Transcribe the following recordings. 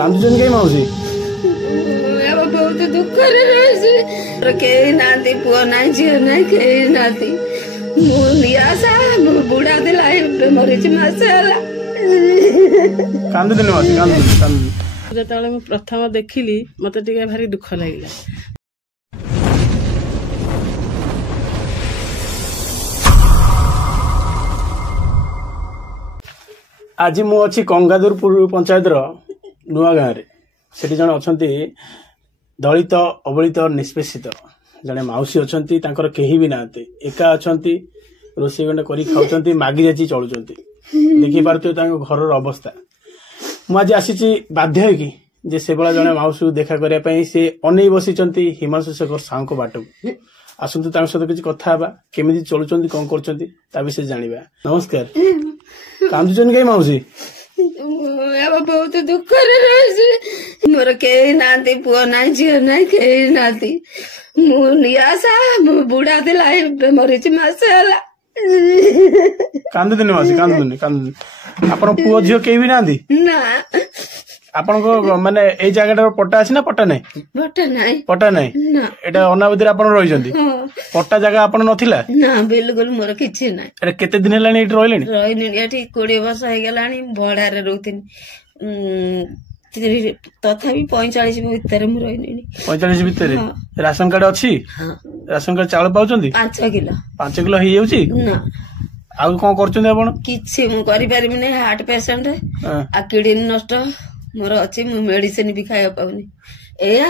କାନ୍ଦୁଛନ୍ତି କାଇଁ ମାଉସୀ? ବହୁତ ଦୁଃଖରେ ରହିଛି। କେହି ନାହାନ୍ତି, ପୁଅ ନାହିଁ, ଝିଅ ନାହିଁ, କେହି ନାହାନ୍ତି। ମୁଁ ନିଆଶା ବୁଢା ଥିଲା, ଏବେ ମରିଛି ମାସେ ହେଲା। କାନ୍ଦୁଛନ୍ତି ମାଉସୀ, କାନ୍ଦୁଛନ୍ତି। ଯେତେବେଳେ ମୁଁ ପ୍ରଥମ ଦେଖିଲି ମତେ ଟିକେ ଭାରି ଦୁଃଖ ଲାଗିଲା। ଆଜି ମୁଁ ଅଛି କଙ୍ଗାଦୁରପୁର ପଞ୍ଚାୟତର ନୂଆ ଗାଁରେ। ସେଠି ଜଣେ ଅଛନ୍ତି ଦଳିତ ଅବଳିତ ନିଷ୍ପେଷିତ ଜଣେ ମାଉସୀ ଅଛନ୍ତି। ତାଙ୍କର କେହି ବି ନାହାନ୍ତି, ଏକା ଅଛନ୍ତି। ରୋଷେଇ ଗଣ୍ଡେ କରି ଖାଉଛନ୍ତି, ମାଗି ଯାଚି ଚଳୁଛନ୍ତି। ଦେଖିପାରୁଥିବେ ତାଙ୍କ ଘରର ଅବସ୍ଥା। ମୁଁ ଆଜି ଆସିଛି ବାଧ୍ୟ ହେଇକି ଯେ ସେଭଳିଆ ଜଣେ ମାଉସୀକୁ ଦେଖା କରିବା ପାଇଁ। ସେ ଅନେଇ ବସିଛନ୍ତି ହିମାଂଶୁ ଶେଖର ସାହୁଙ୍କ ବାଟକୁ। ଆସନ୍ତୁ ତାଙ୍କ ସହିତ କିଛି କଥା ହେବା, କେମିତି ଚଳୁଛନ୍ତି, କଣ କରୁଛନ୍ତି ତା ବିଷୟରେ ଜାଣିବା। ନମସ୍କାର। କାନ୍ଦୁଛନ୍ତି କାଇଁ ମାଉସୀ? ବହୁତ ଦୁଃଖରେ ରହିଛି। ମୋର କେହି ନାହାନ୍ତି, ପୁଅ ନାହିଁ, ଝିଅ ନାହିଁ, କେହି ନାହାନ୍ତି। ମୁଁ ନିଆଶା ବୁଢା ଥିଲା, ଏବେ ମରିଛି ମାସେ ହେଲା। କାନ୍ଦୁଛନ୍ତି ମାଉସୀ, କାନ୍ଦୁଛନ୍ତି। ଆପଣ ପୁଅ ଝିଅ କେହି ବି ନାହାନ୍ତି? ନା। ଆପଣଙ୍କ ମାନେ ଏଇ ଜାଗାଟାର ପଟ୍ଟା ଅଛି ନା ପଟ୍ଟା ନାହିଁ? ପଟ୍ଟା ନାହିଁ। ଏଟା ଅନାବଧିରେ ଆପଣ ରହିଛନ୍ତି? ପଟ୍ଟା ଜାଗା ଆପଣ ନଥିଲା? ନା, ବିଲକୁଲ ମୋର କିଛି ନାହିଁ। ଏଟା କେତେ ଦିନ ହେଲାଣି ଏଠି ରହିଲେଣି? ଏଠି 20 ବର୍ଷ ହେଇଗଲାଣି। ଭଡାରେ ରହୁଥିଲି। ତଥାପି 45 ଭିତରେ ମୁଁ ରହିଲିଣି। 45 ଭିତରେ? ରାସନ କାର୍ଡ ଅଛି? ରାସନ କାର୍ଡ ଚାଉଳ ପାଉଛନ୍ତି? 5 କିଲୋ ହେଇଯାଉଛି? ନା। ଆଉ କଣ କରୁଛନ୍ତି ଆପଣ? କିଛି ମୁଁ କରିପାରିବିନି। ହାର୍ଟ ପେସେଣ୍ଟ, ଆଉ କିଡନୀ ନଷ୍ଟ ମୋର ଅଛି। ମୁଁ ମେଡିସିନ ବି ଖାଇବା ପାଉନି। ଏଇଆ।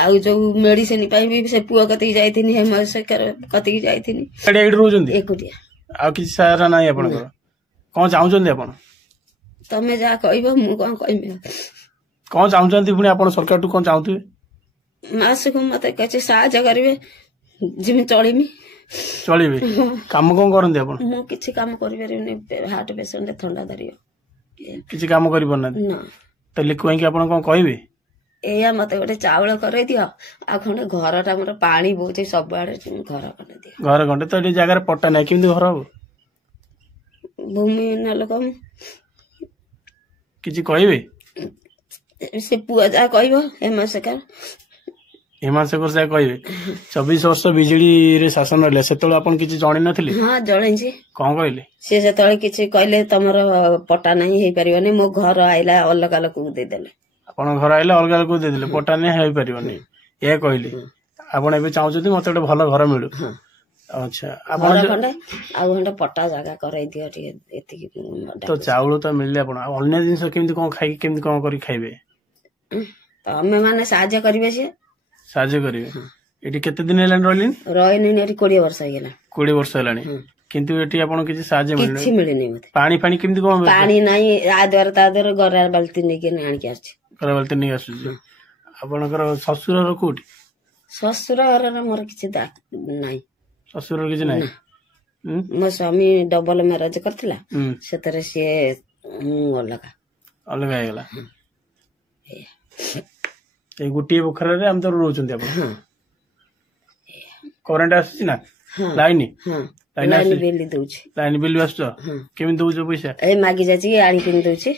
ଆଉ ଯୋଉ ମେଡିସିନ ପାଇଁ ବି ସେ ପୁଅ କତିକି ଯାଇଥିଲି, ହେମଶେଖର କତିକି ଯାଇଥିଲି। ଏଇଠି ରହୁଛନ୍ତି ଏକୁଟିଆ? ଆଉ କିଛି ସାହାରା ନାହିଁ ଆପଣଙ୍କର? କଣ ଚାହୁଁଛନ୍ତି ଆପଣ? ତମେ ଯାହା କହିବ, ମୁଁ କଣ କହିବି? କଣ ଚାହୁଁଛନ୍ତି ପୁଣି ଆପଣ ସରକାରଠୁ? କଣ ଚାହୁଁଥିବେ? ମାସକୁ ମତେ କିଛି ସାହାଯ୍ୟ କରିବେ, ଯେମିତି ଚଳିମି। ଚଳିବେ? କାମ କଣ କରନ୍ତି ଆପଣ? ମୁଁ କିଛି କାମ କରିପାରିବିନି। ହାର୍ଟ ପେସେଣ୍ଟ, ଥଣ୍ଡା ଧରିବ। କିଛି କାମ କରିପାରୁନାହାନ୍ତି? ନା। ତ ଲିକୁ ଭାଇକି ଆପଣ କଣ କହିବେ? ଏଇଆ, ମତେ ଗୋଟେ ଚାଉଳ କରେଇ ଦିଅ, ଆଉ ଖଣ୍ଡେ ଘରଟା ମୋର ପାଣି ବହୁଛି ସବୁଆଡେ, ଘର ଖଣ୍ଡେ ଦିଅ। ଘର ଖଣ୍ଡେ ତ ଏଠି ଜାଗାରେ ପଟ୍ଟା ନାହିଁ, କେମିତି ଘର ହବ? ଭୂମିହୀନ ଲୋକ। କିଛି କହିବେ? ସେ ପୁଅ ଯାହା କହିବ, ହେମଶେଖର ଯାହା କହିବେ। 24 ବର୍ଷ ବିଜେଡିରେ ଶାସନ ରହିଲେ, ସେତେବେଳେ ଆପଣ କିଛି ଜଣେଇ ନଥିଲେ? ହଁ, ଜଣେଇଛି। କଣ କହିଲେ? ସେ ସେତେବେଳେ କିଛି କହିଲେ, ତମର ପଟ୍ଟା ନାହିଁ, ହେଇପାରିବନି। ମୋ ଘର ଆଇଲା, ଅଲଗା ଲୋକକୁ ଦେଇଦେଲେ। ଆପଣଙ୍କ ଘର ଆଇଲା, ଅଲଗା ଲୋକକୁ ଦେଇଦେଲେ, ପଟ୍ଟା ନାହିଁ, ହେଇପାରିବନି, ଏହା କହିଲେ। ଆପଣ ଏବେ ଚାହୁଁଛନ୍ତି ମତେ ଗୋଟେ ଭଲ ଘର ମିଳୁ? ଆଚ୍ଛା। ଆପଣ ଖଣ୍ଡେ ଆଉ ଖଣ୍ଡେ ପଟ୍ଟା ଜାଗା କରେଇ ଦିଅ ଟିକେ, ଏତିକି। ତ ଚାଉଳ ତ ମିଳିଲେ, ଆପଣ ଆଉ ଅନ୍ୟ ଜିନିଷ କେମିତି କଣ ଖାଇକି, କେମିତି କଣ କରି ଖାଇବେ? ତମେ ମାନେ ସାହାଯ୍ୟ କରିବେ। ସିଏ ସାହାଯ୍ୟ କରିବେ? ଏଠି କେତେ ଦିନ ହେଲାଣି ରହିଲେଣି? ଏଠି 20 ବର୍ଷ ହେଇଗଲା। 20 ବର୍ଷ ହେଲାଣି। କିନ୍ତୁ ଏଠି ଆପଣ କିଛି ସାହାଯ୍ୟ କିଛି ମିଳିନି ମତେ। ପାଣି କେମିତି କଣ? ପାଣି ନାହିଁ। ଆ ଦ୍ୱାରା ତା ଦ୍ୱାରା ଗରା ବାଲ୍ଟି ନେଇକି ଆଣିକି ଆସୁଛି। ଗରା ବାଲ୍ଟି ନେଇକି ଆସୁଛି। ଆପଣଙ୍କର ଶ୍ୱଶୁର କୋଉଠି? ଶ୍ୱଶୁର ଘରର ମୋର କିଛି ନାହିଁ। ଶ୍ୱଶୁର କିଛି ନାହିଁ? ମୋ ସ୍ୱାମୀ ଡବଲ ମ୍ୟାରେଜ କରିଥିଲା, ସେଥିରେ ସିଏ ଅଲଗା ହେଇଗଲା। ଏଇ ଗୋଟିଏ ବଖରାରେ ଆମେ ତ ରହୁଛନ୍ତି ଆପଣ? କରେଣ୍ଟ ଆସୁଛି ନା? ଲାଇନ ବିଲ୍ ଦଉଛି। ଲାଇନ ବିଲ୍ ଆସୁଛ? କେମିତି ଦଉଛ ପଇସା? ଏଇ ମାଗି ଯାଉଛି, ଆଣିକି ଦଉଛି।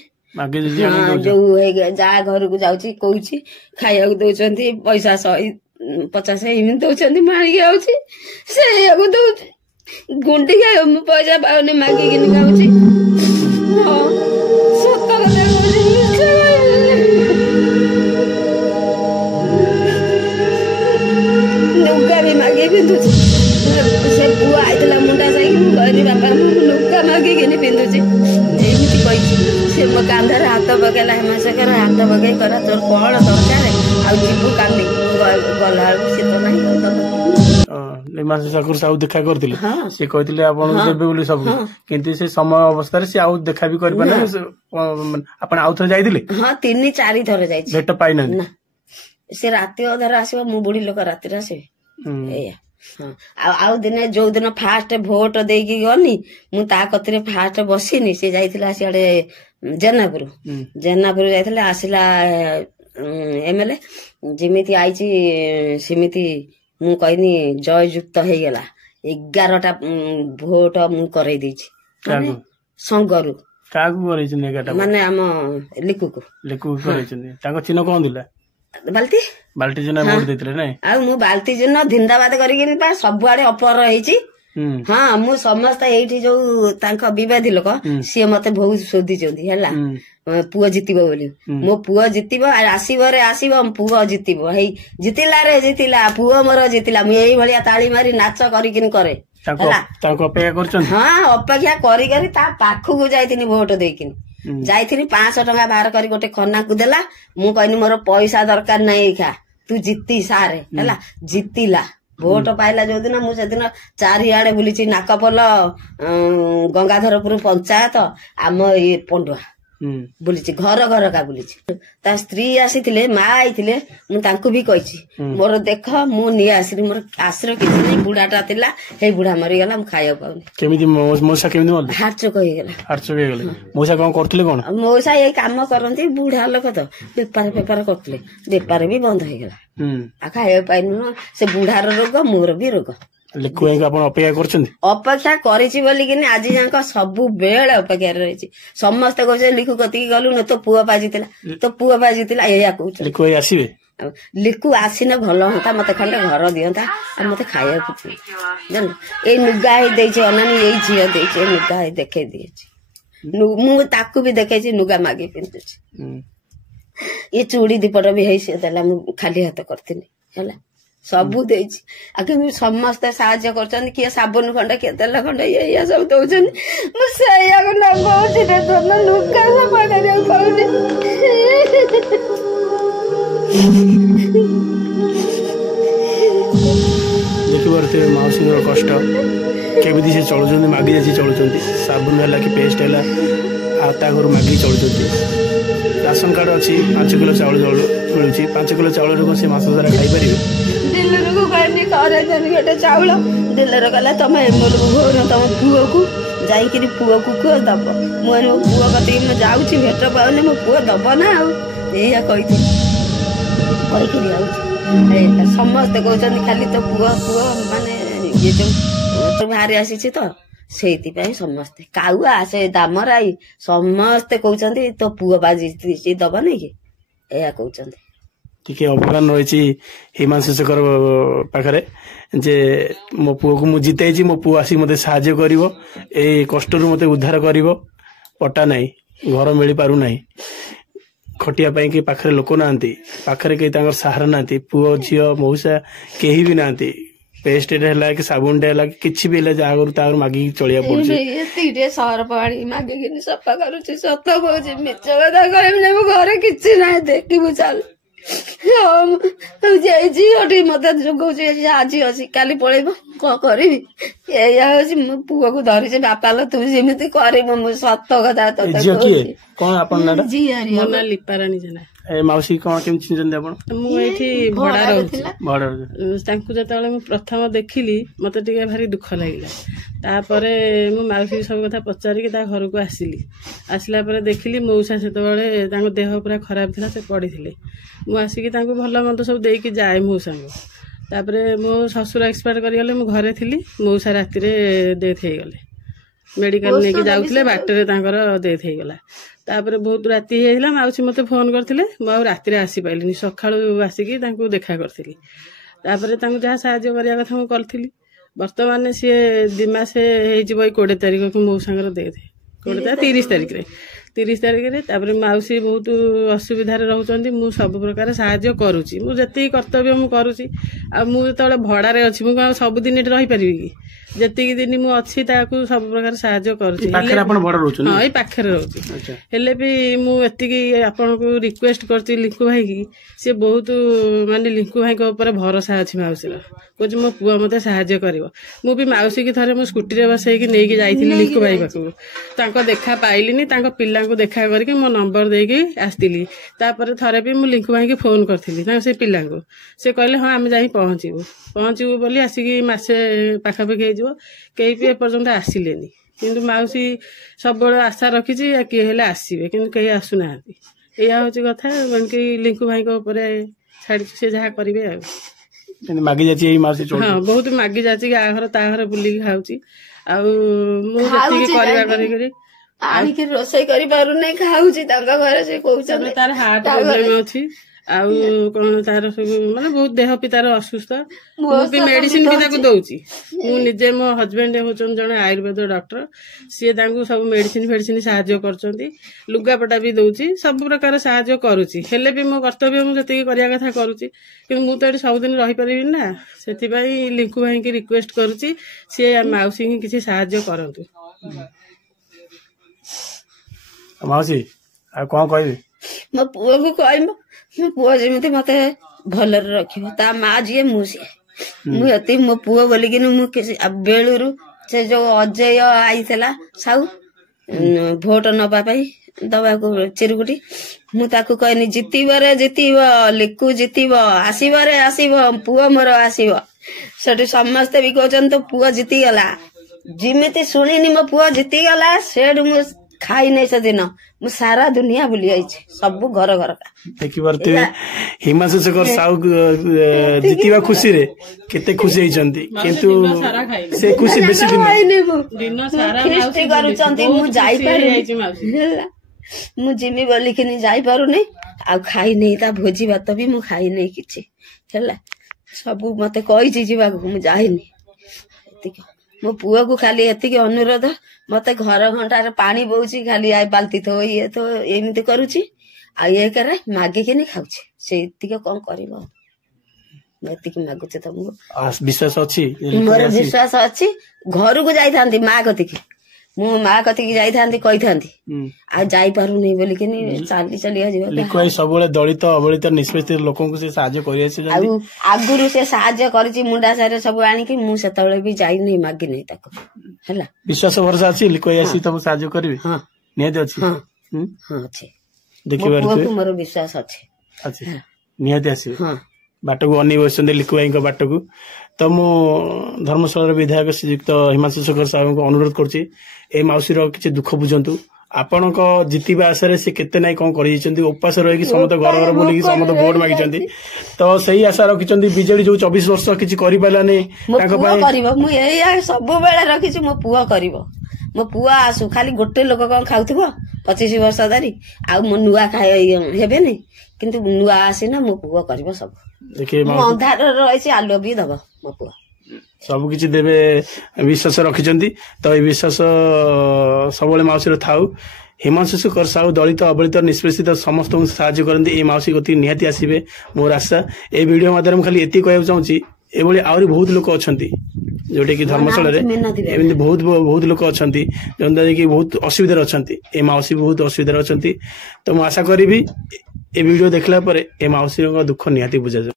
ଯୋଉ ଯାହା ଘରକୁ ଯାଉଛି କହୁଛି, ଖାଇବାକୁ ଦଉଛନ୍ତି ପଇସା 150 ଏମିତି ଦଉଛନ୍ତି। ମୁଁ ଆଣିକି ଆଉଛି, ସେଇଆକୁ ଦଉଛି। ଗୁଣ୍ଡି ଖାଇବ, ମୁଁ ପଇସା ପାଉନି, ମାଗିକିନି ଖାଉଛି। ସତ କଥା କହୁଛି। ଲୁଗା ବି ମାଗି ପିନ୍ଧୁଛି। ସେ ପୁଅ ଆଇଥିଲା ମୁଣ୍ଡା ଯାଇକି, ମୁଁ କହିଲି ବାପା, ମୁଁ ଲୁଗା ମାଗିକିନି ପିନ୍ଧୁଛି, ଏମିତି କହିଛି। ସେ ମୋ କାନ୍ଧରେ ହାତ ପକେଇଲା, ହେମଶେଖର ହାତ ପକେଇ କହିଲା, ତୋର କଣ ଦରକାର, ଆଉ ଯିବୁ କାଲି। ଗଲା ବେଳକୁ ସେ ତ ନାହିଁ। ସାହୁ ଦେଖା କରିଥିଲେ, ସେ କହିଥିଲେ ଆପଣଙ୍କୁ ଦେବେ ବୋଲି ସବୁ, କିନ୍ତୁ ସେ ସମୟ ଅବସ୍ଥାରେ ସେ ଆଉ ଦେଖା ବି କରିପାରିଲେ। ଆପଣ ଆଉ ଥରେ ଯାଇଥିଲେ? ହଁ, 3-4 ଥର ଯାଇଛି। ଭେଟ ପାଇନାହାନ୍ତି? ସେ ରାତି ଅଧାରେ ଆସିବ, ମୁଁ ବୁଢୀ ଲୋକ ରାତିରେ ଆସିବି। ଏଇଆ। ଆଉ ଦିନେ ଯୋଉ ଦିନ ଫାଷ୍ଟ ଭୋଟ ଦେଇକି ଗନି, ମୁଁ ତା କତିରେ ଫାଷ୍ଟ ବସିନି। ସେ ଯାଇଥିଲା ସିଆଡେ ଜେନାପୁର ଯାଇଥିଲେ, ଆସିଲା MLA। ଯେମିତି ଆଇଛି ସେମିତି ମୁଁ କହିନି ଜୟଯୁକ୍ତ ହେଇଗଲା। 11ଟା ଭୋଟ ମୁଁ କରେଇ ଦେଇଛି, ସଂଘରୁ। କାହାକୁ କରେଇଛନ୍ତି ଏଗାରଟା ମାନେ ଆମ ଲିକୁକୁ କରେଇଛନ୍ତି। ତାଙ୍କ ଚିହ୍ନ କଣ ଥିଲା? ବାଲ୍ଟି ଚିହ୍ନ ଭୋଟ ଦେଇଥିଲେ ନାଇଁ? ଆଉ ମୁଁ ବାଲ୍ଟି ଚିହ୍ନ ଧିନ୍ଦାବାଦ କରିକି ସବୁଆଡେ ଅପର ହେଇଛି। ହଁ ମୁଁ ସମସ୍ତେ ଏଇଠି ଯୋଉ ତାଙ୍କ ବିବାଦୀ ଲୋକ ସିଏ ମତେ ବହୁତ ଶୋଧିଛନ୍ତି ହେଲା, ପୁଅ ଜିତିବ ବୋଲି। ମୋ ପୁଅ ଜିତିବ, ଆସିବରେ ଆସିବ, ପୁଅ ଜିତିବ, ହେଇ ଜିତିଲା ରେ ଜିତିଲା, ପୁଅ ମୋର ଜିତିଲା। ମୁଁ ଏଇଭଳିଆ ତାଳି ମାରି ନାଚ କରିକିନି କରେ ହେଲା। ଅପେକ୍ଷା କରୁଛନ୍ତି? ହଁ ଅପେକ୍ଷା କରି ତା ପାଖକୁ ଯାଇଥିଲି ଭୋଟ ଦେଇକିନି। ଯାଇଥିଲି 500 ଟଙ୍କା ବାହାର କରି ଗୋଟେ ଖନାକୁ ଦେଲା। ମୁଁ କହିଲି ମୋର ପଇସା ଦରକାର ନାହିଁ, ଏଇଖା ତୁ ଜିତି ସାରେ ହେଲା। ଜିତିଲା, ଭୋଟ ପାଇଲା ଯୋଉଦିନ ମୁଁ ସେଦିନ ଚାରିଆଡେ ବୁଲିଛି। ନାକପୋଲ, ଗଙ୍ଗାଧରପୁର ପଞ୍ଚାୟତ, ଆମ ଇଏ ପଣ୍ଡୁଆ ବୁଲିଛି, ଘର ଘରକା ବୁଲିଛି। ତା ସ୍ତ୍ରୀ ଆସିଥିଲେ, ମା ଆଇଥିଲେ, ମୁଁ ତାଙ୍କୁ ବି କହିଛି ମୋର ଦେଖ ମୁଁ ନେଇ ଆସିଲି, ମୋର ଆଶ୍ର କିଛି ନାହିଁ। ବୁଢାଟା ଥିଲା, ହେଇ ବୁଢା ମରିଗଲା, ମୁଁ ଖାଇବାକୁ ପାଉନି। କେମିତି ମଉସା କେମିତି ହାର୍ଟଚୋକ ହେଇଗଲା। ମଉସା କଣ କରୁଥିଲେ? କଣ ମଉସା ଏଇ କାମ କରନ୍ତି, ବୁଢା ଲୋକ ତ, ବେପାର କରୁଥିଲେ, ବେପାର ବି ବନ୍ଦ ହେଇଗଲା। ଆଉ ଖାଇବାକୁ ପାଇଲୁନୁ। ସେ ବୁଢାର ରୋଗ, ମୋର ବି ରୋଗ। ଆପଣ ଅପେକ୍ଷା କରୁଛନ୍ତି? ଅପେକ୍ଷା କରିଛି ବୋଲିକିନି ଆଜି ଯାକ ସବୁବେଳେ ଅପେକ୍ଷାରେ ରହିଛି। ସମସ୍ତେ କହୁଛନ୍ତି ଲିଖୁ କତିକି ଗଲୁନି, ତୋ ପୁଅ ବାଜିଥିଲା, ତୋ ପୁଅ ବାଜିଥିଲା, ଏଇଆ କହୁଛନ୍ତି। ଲିଖୁ ଆସିବେ? ଲିଖୁ ଆସିନେ ଭଲ ହୁଅନ୍ତା, ମତେ ଖଣ୍ଡେ ଘର ଦିଅନ୍ତା, ଆଉ ମତେ ଖାଇବାକୁ ଜାଣିଲ। ଏଇ ନୁଗା ହେଇ ଦେଇଛି ଅନାନୀ, ଏଇ ଝିଅ ଦେଇଛି, ଏଇ ନୁଗା ହେଇ ଦେଖେଇ ଦେଇଛି। ମୁଁ ତାକୁ ବି ଦେଖେଇଛି, ନୁଗା ମାଗି ପିନ୍ଧୁଛି। ଏ ଚୁଡ଼ି ଦିପଟ ବି ହେଇ ସିଏ ଦେଲା, ମୁଁ ଖାଲି ହାତ କରିଥିଲି ହେଲା। ସବୁ ଦେଇଛି। ଆଉ କିନ୍ତୁ ସମସ୍ତେ ସାହାଯ୍ୟ କରୁଛନ୍ତି, କିଏ ସାବୁନ ଖଣ୍ଡେ, କିଏ ତେଲ ଖଣ୍ଡେ, ଏଇଆ ସବୁ ଦଉଛନ୍ତି। ମୁଁ ସେଇଆକୁ ଲଗଉଛି, ଲୁଗା ସଫା କରିବାକୁ ପାଉନି। ଦେଖିପାରୁଥିବେ ମାଉସୀଙ୍କର କଷ୍ଟ, କେମିତି ସେ ଚଳୁଛନ୍ତି, ମାଗି ଯାଚି ଚଳୁଛନ୍ତି। ସାବୁନ ହେଲା କି ପେଷ୍ଟ ହେଲା, ଆଉ ତା ଘରୁ ମାଗିକି ଚଳୁଛନ୍ତି। ରାସନ କାର୍ଡ ଅଛି, 5 କିଲୋ ଚାଉଳ ମିଳୁଛି। 5 କିଲୋ ଚାଉଳରେ କଣ ସେ ମାସ ସାରା ଖାଇପାରିବେ? ଦିଲ୍ଲୀରୁ କହିଲି କରେଇଦେନି ଗୋଟେ ଚାଉଳ, ଦିଲ୍ଲୀର କହିଲା ତମେ ଏମଲକୁ କହୁନ ତମ ପୁଅକୁ, ଯାଇକିରି ପୁଅକୁ କୁହ ଦବ। ମୁଁ ମୋ ପୁଅ କତିକି ମୁଁ ଯାଉଛି, ଭେଟ ପାଉନି, ମୋ ପୁଅ ଦବ ନା। ଆଉ ଏଇଆ କହିଥିଲି, କହିକିରି ଯାଉଛି। ସମସ୍ତେ କହୁଛନ୍ତି ଖାଲି ତୋ ପୁଅ ମାନେ ଇଏ ଯୋଉ ବାହାରି ଆସିଛି ତ, ସେଇଥିପାଇଁ ସମସ୍ତେ କାଉଆ, ସେ ଦାମରାଇ ସମସ୍ତେ କହୁଛନ୍ତି ତୋ ପୁଅ ବାଜିଛି, ଦବନି କି, ଏଇଆ କହୁଛନ୍ତି। ଟିକେ ଅବଦାନ ରହିଛି ହିମାଂଶୁ ଶେଖର ପାଖରେ, ଯେ ମୋ ପୁଅକୁ ମୁଁ ଜିତେଇଛି, ମୋ ପୁଅ ଆସିକି ମତେ ସାହାଯ୍ୟ କରିବ, ଏଇ କଷ୍ଟରୁ ମତେ ଉଦ୍ଧାର କରିବ। ପଟା ନାହିଁ, ଘର ମିଳିପାରୁନାହିଁ, ଖଟିବା ପାଇଁ କି ପାଖରେ ଲୋକ ନାହାନ୍ତି, ପାଖରେ କେହି ତାଙ୍କର ସାହାରା ନାହାନ୍ତି, ପୁଅ ଝିଅ ମଉସା କେହି ବି ନାହାନ୍ତି। ପେଷ୍ଟ ହେଲା କି ସାବୁନଟେ ହେଲା କି କିଛି ବି ହେଲା, ଯାହା ଘରୁ ତାହାର ମାଗିକି ଚଳିବାକୁ ପଡୁଛି। ଏତିକି ସରଫ ଆଣି ମାଗିକିନି ସଫା କରୁଛି। ସତ କହୁଛି, ମିଛ କଥା କହିବି, ମୋ ଘରେ କିଛି ନାହିଁ, ଦେଖିବୁ ଚାଲ। ଯାଇଛି ଓଠି ମତେ ଯୋଗଉଛି, ଆଜି ଅଛି କାଲି ପଳେଇବ, କଣ କରିବି? ଏଇଆ ହଉଛି, ମୋ ପୁଅକୁ ଧରିଛି, ବାପା ଲୋ ତୁ ଯେମିତି କରିବୁ, ମୁଁ ସତ କଥା ତତେ କହୁଛି। କଣ ଆପଣ ଲିପାରାଣୀ ଜେନା। ମାଉସୀ କଣ କେମିତି ଚିହ୍ନିଛନ୍ତି ଆପଣ? ମୁଁ ଏଇଠି ଭଡା ରହୁଛି। ତାଙ୍କୁ ଯେତେବେଳେ ମୁଁ ପ୍ରଥମ ଦେଖିଲି ମତେ ଟିକେ ଭାରି ଦୁଃଖ ଲାଗିଲା। ତାପରେ ମୁଁ ମାଉସୀ ସବୁ କଥା ପଚାରିକି ତା ଘରକୁ ଆସିଲି। ଆସିଲା ପରେ ଦେଖିଲି ମଉସା ସେତେବେଳେ ତାଙ୍କ ଦେହ ପୁରା ଖରାପ ଥିଲା, ସେ ପଡ଼ିଥିଲେ। ମୁଁ ଆସିକି ତାଙ୍କୁ ଭଲ ମନ୍ଦ ସବୁ ଦେଇକି ଯାଏ ମଉସାଙ୍କୁ। ତାପରେ ମୋ ଶ୍ୱଶୁର ଏକ୍ସପାୟାର କରିଗଲେ, ମୁଁ ଘରେ ଥିଲି। ମଉସା ରାତିରେ ଡେଥ୍ ହେଇଗଲେ, ମେଡିକାଲ ନେଇକି ଯାଉଥିଲେ, ବାଟରେ ତାଙ୍କର ଡେଥ୍ ହେଇଗଲା। ତାପରେ ବହୁତ ରାତି ହେଇଯାଇଥିଲା, ମାଉସୀ ମତେ ଫୋନ କରିଥିଲେ, ମୁଁ ଆଉ ରାତିରେ ଆସିପାରିଲିନି, ସକାଳୁ ଆସିକି ତାଙ୍କୁ ଦେଖା କରିଥିଲି। ତାପରେ ତାଙ୍କୁ ଯାହା ସାହାଯ୍ୟ କରିବା କଥା ମୁଁ କରିଥିଲି। ବର୍ତ୍ତମାନ ସିଏ 2 ମାସ ହେଇଯିବ, ଏଇ 20 ତାରିଖକୁ ମଉସାଙ୍କର ଡେଥ୍, 30 ତାରିଖରେ। ତାପରେ ମାଉସୀ ବହୁତ ଅସୁବିଧାରେ ରହୁଛନ୍ତି, ମୁଁ ସବୁ ପ୍ରକାର ସାହାଯ୍ୟ କରୁଛି, ମୁଁ ଯେତିକି କର୍ତ୍ତବ୍ୟ ମୁଁ କରୁଛି। ଆଉ ମୁଁ ଯେତେବେଳେ ଭଡାରେ ଅଛି, ମୁଁ କଣ ସବୁଦିନ ଏଠି ରହିପାରିବି କି? ଯେତିକି ଦିନ ମୁଁ ଅଛି ତାକୁ ସବୁ ପ୍ରକାର ସାହାଯ୍ୟ କରୁଛି। ହଁ, ଏଇ ପାଖରେ ରହୁଛି। ହେଲେ ବି ମୁଁ ଏତିକି ଆପଣଙ୍କୁ ରିକ୍ୱେଷ୍ଟ କରୁଛି ଲିଙ୍କୁ ଭାଇ କି, ସେ ବହୁତ ମାନେ ଲିଙ୍କୁ ଭାଇଙ୍କ ଉପରେ ଭରସା ଅଛି ମାଉସୀର, କହୁଛି ମୋ ପୁଅ ମତେ ସାହାଯ୍ୟ କରିବ। ମୁଁ ବି ମାଉସୀ କି ଥରେ ମୁଁ ସ୍କୁଟିରେ ବସେଇକି ନେଇକି ଯାଇଥିଲି ଲିଙ୍କୁ ଭାଇ ପାଖକୁ, ତାଙ୍କ ଦେଖା ପାଇଲିନି, ତାଙ୍କ ପିଲାଙ୍କୁ ଦେଖା କରିକି ମୋ ନମ୍ବର ଦେଇକି ଆସିଥିଲି। ତାପରେ ଥରେ ବି ମୁଁ ଲିଙ୍କୁ ଭାଇକି ଫୋନ କରିଥିଲି, ତାଙ୍କ ସେ ପିଲାଙ୍କୁ, ସେ କହିଲେ ହଁ ଆମେ ଯାଇ ପହଞ୍ଚିବୁ ବୋଲି ଆସିକି ମାସେ ପାଖାପାଖି ହେଇଯିବ, କେହି ବି ଏପର୍ଯ୍ୟନ୍ତ ଆସିଲେନି। କିନ୍ତୁ ମାଉସୀ ସବୁବେଳେ ଆଶା ରଖିଛି କିଏ ହେଲେ ଆସିବେ, କିନ୍ତୁ କେହି ଆସୁନାହାନ୍ତି। ଏଇଆ ହଉଛି କଥା। ଏମିତି ଲିଙ୍କୁ ଭାଇଙ୍କ ଉପରେ ଛାଡିଛୁ, ସେ ଯାହା କରିବେ ଆଉ। ମାଗି ଯାଉଛି ଏଇ ମାଉସୀ, ହଁ ବହୁତ ମାଗି ଯାଉଛି, ଆ ଘର ତା ଘର ବୁଲିକି ଖାଉଛି। ଆଉ ମୁଁ ଯେତିକି କରିବା କରିକିରି ଆଣିକି ରୋଷେଇ କରିପାରୁନି, ଖାଉଛି ତାଙ୍କ ଘରେ, ସେ କହୁଛନ୍ତି ତାର ହାର୍ଟ ପ୍ରୋବ୍ଲେମ ଅଛି, ଆଉ କଣ ତାର ସବୁ ମାନେ ବହୁତ ଦେହ ବି ତାର ଅସୁସ୍ଥ। ମୁଁ ବି ମେଡିସିନ ବି ତାକୁ ଦଉଛି। ମୁଁ ନିଜେ, ମୋ ହଜବେଣ୍ଡ ହଉଛନ୍ତି ଜଣେ ଆୟୁର୍ବେଦ ଡକ୍ଟର, ସିଏ ତାଙ୍କୁ ସବୁ ମେଡିସିନ ସାହାଯ୍ୟ କରୁଛନ୍ତି, ଲୁଗାପଟା ବି ଦଉଛି, ସବୁ ପ୍ରକାର ସାହାଯ୍ୟ କରୁଛି। ହେଲେ ବି ମୋ କର୍ତ୍ତବ୍ୟ ମୁଁ ଯେତିକି କରିବା କଥା କରୁଛି, କିନ୍ତୁ ମୁଁ ତ ଏଠି ସବୁଦିନ ରହିପାରିବିନି ନା, ସେଥିପାଇଁ ଲିଙ୍କୁ ଭାଇକି ରିକ୍ୱେଷ୍ଟ କରୁଛି ସିଏ ମାଉସୀଙ୍କୁ କିଛି ସାହାଯ୍ୟ କରନ୍ତୁ। ମାଉସୀ ଆଉ କଣ କହିବି? ମୋ ପୁଅକୁ କହିବ, ମୋ ପୁଅ ଯେମିତି ମତେ ଭଲରେ ରଖିବ, ତା ମା ଯିଏ ମୁଁ ସିଏ। ମୁଁ ଏତିକି ମୋ ପୁଅ ବୋଲିକିନି ମୁଁ କିଛି ବେଳୁରୁ ସେ ଯୋଉ ଅଜୟ ଆଇଥିଲା ସାହୁ ଭୋଟ ନବା ପାଇଁ ଦବାକୁ ଚିରୁକୁଟି, ମୁଁ ତାକୁ କହିନି ଜିତିବରେ ଜିତିବ, ଲିକୁ ଜିତିବ, ଆସିବରେ ଆସିବ, ପୁଅ ମୋର ଆସିବ। ସେଠି ସମସ୍ତେ ବି କହୁଛନ୍ତି ତ ପୁଅ ଜିତିଗଲା। ଯେମିତି ଶୁଣିନି ମୋ ପୁଅ ଜିତିଗଲା, ସେଠୁ ମୁଁ ଖାଇନାଇ ସେଦିନ। ମୁଁ ସାରା ଦୁନିଆ ବୁଲି ଯାଇଛି, ସବୁ ଘର ଘରକା। ଦେଖିପାରୁଥିବେ ହିମାଂଶୁ ଶେଖର ସାହୁ ଜିତିବା ଖୁସିରେ କେତେ ଖୁସି ହେଇଛନ୍ତି, କିନ୍ତୁ ସେ ଖୁସି ବେଶୀ ଦିନ କରୁଛନ୍ତି। ମୁଁ ଯାଇପାରୁନି, ମୁଁ ଯିମି ବୋଲିକିନି ଯାଇପାରୁନି, ଆଉ ଖାଇନେଇ, ତା ଭୋଜି ଭାତ ବି ମୁଁ ଖାଇନେଇ କିଛି ହେଲା। ସବୁ ମତେ କହିଛି ଯିବାକୁ, ମୁଁ ଯାଇନି। ଏତିକି ମୋ ପୁଅକୁ ଖାଲି ଏତିକି ଅନୁରୋଧ, ମତେ ଘର ଘଣ୍ଟାରେ ପାଣି ବୋଉଛି, ଖାଲି ବାଲ୍ଟି ଥୋ ଇଏ ତ ଏମିତି କରୁଛି, ଆଉ ଇଏ କରେ ମାଗିକିନି ଖାଉଛି। ସେତିକି କଣ କରିବ, ଏତିକି ମାଗୁଛି ତମକୁ। ବିଶ୍ୱାସ ଅଛି, ମୋର ବିଶ୍ୱାସ ଅଛି। ଘରକୁ ଯାଇଥାନ୍ତି ମା କତିକି, ମୁଁ ମା କତିକି ଯାଇଥାନ୍ତି, କହିଥାନ୍ତି, ଆଉ ଯାଇପାରୁନି ବୋଲିକିନି ଚାଲି ଚାଲି ଯିବ। ଲିକୁ ଭାଇ ସବୁବେଳେ ଦଳିତ ଅବଳିତ ନିଷ୍ପେଷିତ ଲୋକଙ୍କୁ ସେ ସାହାଯ୍ୟ କରିଆସିଛନ୍ତି। ଆଉ ଆଗରୁ ସେ ସାହାଯ୍ୟ କରିଛି ମୁଣ୍ଡା ସାରେ ସବୁ ଆଣିକି, ମୁଁ ସେତେବେଳେ ବି ଯାଇନି, ମାଗିନି ତାକୁ ହେଲା। ବିଶ୍ୱାସ ଭରସା ଅଛି ଲିକୁ ଭାଇ ଆସି ତମକୁ ସାହାଯ୍ୟ କରିବେ? ହଁ ନିହାତି ଅଛି। ହଁ ଅଛି, ଦେଖିପାରୁଥିବେ ମୋର ବିଶ୍ୱାସ ଅଛି। ନିହାତି ଆସିବେ। ହଁ, ବାଟକୁ ଅନେଇ ବସିଛନ୍ତି ଲିକୁ ଭାଇଙ୍କ ବାଟକୁ। ତ ମୁଁ ଧର୍ମଶାଳାର ବିଧାୟକ ଶ୍ରୀଯୁକ୍ତ ହିମାଂଶୁ ଶେଖର ସାହୁଙ୍କୁ ଅନୁରୋଧ କରୁଛି, ଏଇ ମାଉସୀର କିଛି ଦୁଃଖ ବୁଝନ୍ତୁ। ଆପଣଙ୍କ ଜିତିବା ଆଶାରେ ସେ କେତେ ନାଇଁ କଣ କରିଯାଇଛନ୍ତି, ଉପାସ ରହିକି ସମସ୍ତେ ଘର ଘର ବୁଲିକି ସମସ୍ତେ ଭୋଟ ମାଗିଛନ୍ତି। ତ ସେଇ ଆଶା ରଖିଛନ୍ତି ବିଜେଡି ଯୋଉ 24 ବର୍ଷ କିଛି କରିପାରିଲାନି ତାଙ୍କ ପାଇଁ କରିବ। ମୁଁ ଏଇଆ ସବୁବେଳେ ରଖିଛି, ମୋ ପୁଅ କରିବ। ମୋ ପୁଅ ଆସୁ, ଖାଲି ଗୋଟେ ଲୋକ କଣ ଖାଉଥିବ 25 ବର୍ଷ ଧରି, ଆଉ ମୋ ନୂଆ ହେବେନି, କିନ୍ତୁ ନୂଆ ଆସିନା ମୋ ପୁଅ କରିବ ସବୁ। ଅନ୍ଧାରରେ ରହିଛି, ଆଲୁଅ ବି ଦବ ମୋ ପୁଅ, ସବୁ କିଛି ଦେବେ ବିଶ୍ୱାସ ରଖିଛନ୍ତି। ତ ଏଇ ବିଶ୍ୱାସ ସବୁବେଳେ ମାଉସୀର ଥାଉ। ହିମାଂଶୁ ଶେଖର ସାହୁ ଦଳିତ ଅବଳିତ ନିଷ୍ପେଷିତ ସମସ୍ତଙ୍କୁ ସାହାଯ୍ୟ କରନ୍ତି, ଏଇ ମାଉସୀ ଗତି ନିହାତି ଆସିବେ ମୋର ଆଶା। ଏଇ ଭିଡିଓ ମାଧ୍ୟମରେ ମୁଁ ଖାଲି ଏତିକି କହିବାକୁ ଚାହୁଁଛି, ଏଭଳି ଆହୁରି ବହୁତ ଲୋକ ଅଛନ୍ତି ଯୋଉଟା କି ଧର୍ମଶାଳାରେ ଏମିତି ବହୁତ ଲୋକ ଅଛନ୍ତି ଯୋଉଟା କି ବହୁତ ଅସୁବିଧାରେ ଅଛନ୍ତି। ଏ ମାଉସୀ ବହୁତ ଅସୁବିଧାରେ ଅଛନ୍ତି। ତ ମୁଁ ଆଶା କରିବି ଏ ଭିଡିଓ ଦେଖିଲା ପରେ ଏ ମାଉସୀଙ୍କ ଦୁଃଖ ନିହାତି ବୁଝାଯିବ।